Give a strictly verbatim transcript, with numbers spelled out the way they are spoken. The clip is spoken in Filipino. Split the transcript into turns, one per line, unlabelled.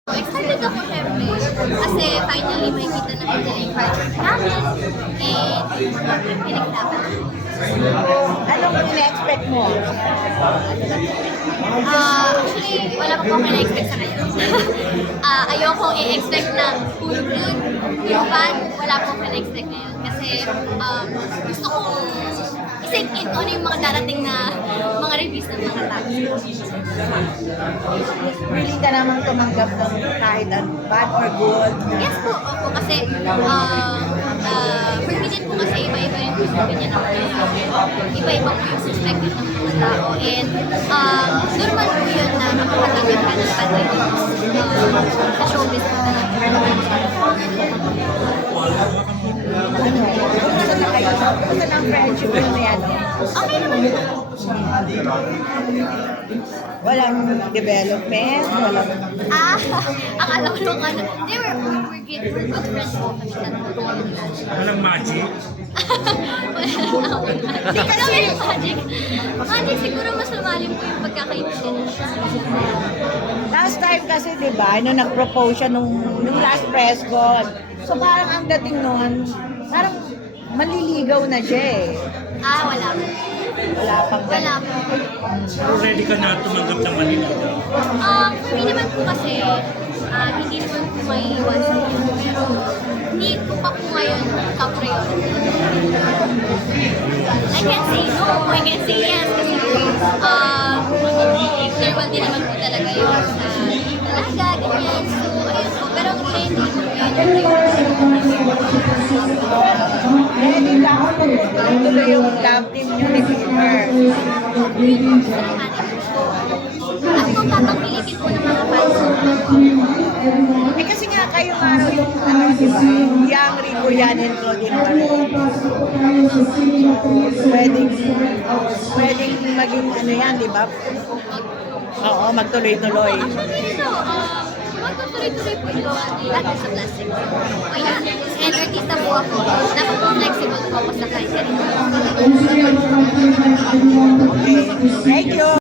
Excited ako syempre kasi finally makikita na nila yung project namin and pinaghirapan.
Anong ina-expect mo?
Ah, actually, wala pa po akong na-expect sa ngayon. Ah, ayokong i-expect na good, good, good, bad. Wala po akong na-expect ngayon. Kasi um, gusto kong i-sink in kung ano yung mga darating na mga reviews ng mga tao.
Willing ka namang tumanggap ng kahit ano, bad or good?
Yes po, opo. Kasi uh, uh, for me din po kasi iba-iba yung opinion ng mga tao. Iba-iba po yung perspective ng mga tao. And um, normal po yun na makakatanggap ka ng bad reviews uh, sa showbiz po talaga.
Ano? Kumusta na kayo? Kumusta na ang friendship mo na yan?
Okay naman po.
Walang development? Walang...
Ah, akala ko nung ano, they were, we're good, we're good friends po kami tatlo.
Walang magic?
Wala naman. Hindi kasi magic. Magic siguro mas lumalim po yung pagkakaibigan.
Last time kasi, di ba, nung nag-propose siya nung, nung last press con. So parang ang dating noon, parang maliligaw na siya eh.
Ah, wala po.
Wala pang
Wala po.
Pero ready ka na tumanggap ng Manila?
Um, for me naman po kasi, ah, hindi naman po may iwasan yun. Pero, hindi ko pa po ngayon top priority. I can't say no, I can't say yes. Kasi, um, normal din naman po talaga yun sa talaga, ganyan. So, ayun po. Pero, hindi po yun.
ready ka ako tuloy yung love team niyo ni Bieber.
At kung papangkilikin po ng mga fans ko,
Eh kasi nga kayo maro yung ano, di ba? Yang Rico yan and Claudine Paredes. Pwedeng, pwedeng maging ano yan, di ba? Oo, magtuloy-tuloy.
actually, no, um, magtutuloy-tuloy po ito lahat sa plastic. Kaya, and artista po ako, dapat po flexible po ako sa kahit ganito.
Okay. Thank you.